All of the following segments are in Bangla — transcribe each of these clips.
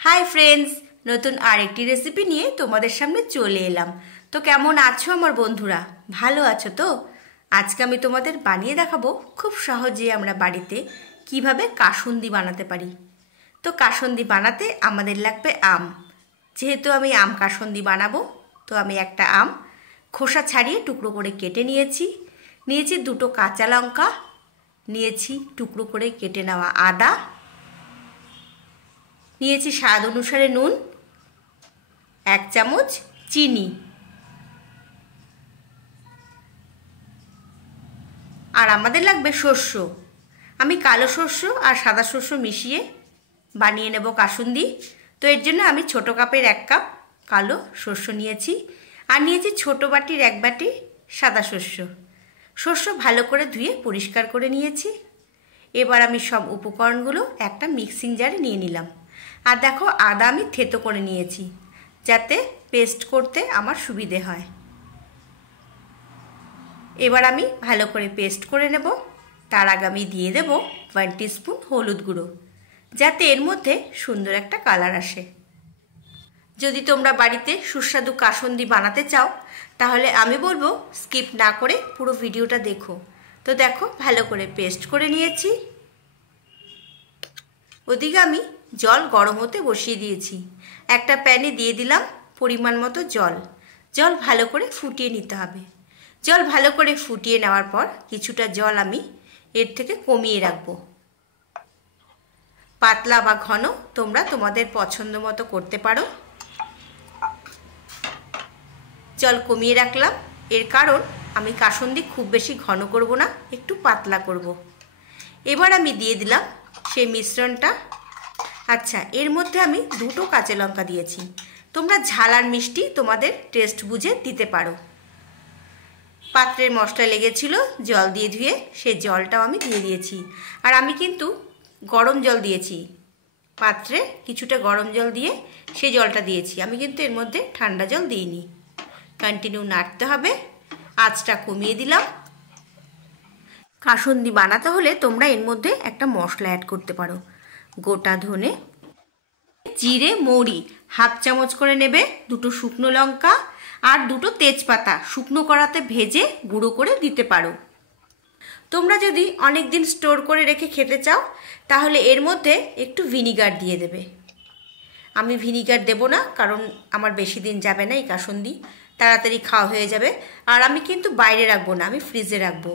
হাই ফ্রেন্ডস, নতুন আরেকটি রেসিপি নিয়ে তোমাদের সামনে চলে এলাম। তো কেমন আছো আমার বন্ধুরা? ভালো আছো তো? আজকে আমি তোমাদের বানিয়ে দেখাবো খুব সহজে আমরা বাড়িতে কিভাবে কাসুন্দি বানাতে পারি। তো কাসুন্দি বানাতে আমাদের লাগবে আম। যেহেতু আমি আম কাসুন্দি বানাবো, তো আমি একটা আম খোসা ছাড়িয়ে টুকরো করে কেটে নিয়েছি দুটো কাঁচা লঙ্কা, নিয়েছি টুকরো করে কেটে নেওয়া আদা, নিয়েছি স্বাদ অনুসারে নুন, 1 চামচ চিনি, আর আমাদের লাগবে শস্য। আমি কালো শস্য আর সাদা শস্য মিশিয়ে বানিয়ে নেব কাসুন্দি। তো এর জন্য আমি ছোটো কাপের 1 কাপ কালো শস্য নিয়েছি, আর নিয়েছি ছোটো বাটির 1 বাটি সাদা শস্য ভালো করে ধুয়ে পরিষ্কার করে নিয়েছি। এবার আমি সব উপকরণগুলো একটা মিক্সিং জারে নিয়ে নিলাম। আর দেখো, আদা আমি থেতো করে নিয়েছি যাতে পেস্ট করতে আমার সুবিধে হয়। এবার আমি ভালো করে পেস্ট করে নেব। তার আগে আমি দিয়ে দেব 1 টিস্পুন হলুদ গুঁড়ো, যাতে এর মধ্যে সুন্দর একটা কালার আসে। যদি তোমরা বাড়িতে সুস্বাদু কাসুন্দি বানাতে চাও, তাহলে আমি বলবো স্কিপ না করে পুরো ভিডিওটা দেখো। তো দেখো, ভালো করে পেস্ট করে নিয়েছি। ওদিকে আমি জল গরম হতে বসিয়ে দিয়েছি। একটা প্যানে দিয়ে দিলাম পরিমাণ মতো জল ভালো করে ফুটিয়ে নিতে হবে। জল ভালো করে ফুটিয়ে নেওয়ার পর কিছুটা জল আমি এর থেকে কমিয়ে রাখবো। পাতলা বা ঘন তোমরা তোমাদের পছন্দ মতো করতে পারো। জল কমিয়ে রাখলাম, এর কারণ আমি কাসুন্দি খুব বেশি ঘন করব না, একটু পাতলা করব। এবার আমি দিয়ে দিলাম সেই মিশ্রণটা। আচ্ছা, এর মধ্যে আমি দুটো কাঁচা লঙ্কা দিয়েছি। তোমরা ঝাল আর মিষ্টি তোমাদের টেস্ট বুঝে দিতে পারো। পাত্রের মশলা লেগেছিল জল দিয়ে ধুয়ে, সেই জলটাও আমি দিয়ে দিয়েছি। আর আমি কিন্তু গরম জল দিয়েছি, পাত্রে কিছুটা গরম জল দিয়ে সেই জলটা দিয়েছি। আমি কিন্তু এর মধ্যে ঠান্ডা জল দিইনি। কন্টিনিউ নাড়তে হবে, আঁচটা কমিয়ে দিলাম। কাসুন্দি বানাতে হলে তোমরা এর মধ্যে একটা মশলা অ্যাড করতে পারো। গোটা ধনে, জিরে, মৌরি 1/2 চামচ করে নেবে, দুটো শুকনো লঙ্কা আর দুটো তেজপাতা শুকনো কড়াতে ভেজে গুঁড়ো করে দিতে পারো। তোমরা যদি অনেক দিন স্টোর করে রেখে খেতে চাও, তাহলে এর মধ্যে একটু ভিনিগার দিয়ে দেবে। আমি ভিনিগার দেব না, কারণ আমার বেশি দিন যাবে না, এই কাসুন্দি তাড়াতাড়ি খাওয়া হয়ে যাবে। আর আমি কিন্তু বাইরে রাখবো না, আমি ফ্রিজে রাখবো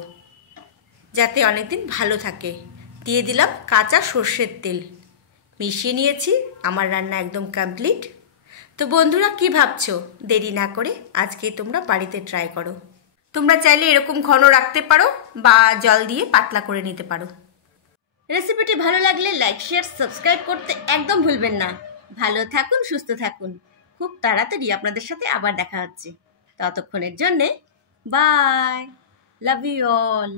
যাতে অনেক দিন ভালো থাকে। দিয়ে দিলাম কাঁচা সর্ষের তেল, মিশিয়ে নিয়েছি। আমার রান্না একদম কমপ্লিট। তো বন্ধুরা, কি ভাবছো? দেরি না করে আজকেই তোমরা বাড়িতে ট্রাই করো। তোমরা চাইলে এরকম ঘন রাখতে পারো বা জল দিয়ে পাতলা করে নিতে পারো। রেসিপিটি ভালো লাগলে লাইক, শেয়ার, সাবস্ক্রাইব করতে একদম ভুলবেন না। ভালো থাকুন, সুস্থ থাকুন। খুব তাড়াতাড়ি আপনাদের সাথে আবার দেখা হচ্ছে। ততক্ষণের জন্যে বাই, লাভ ইউ অল।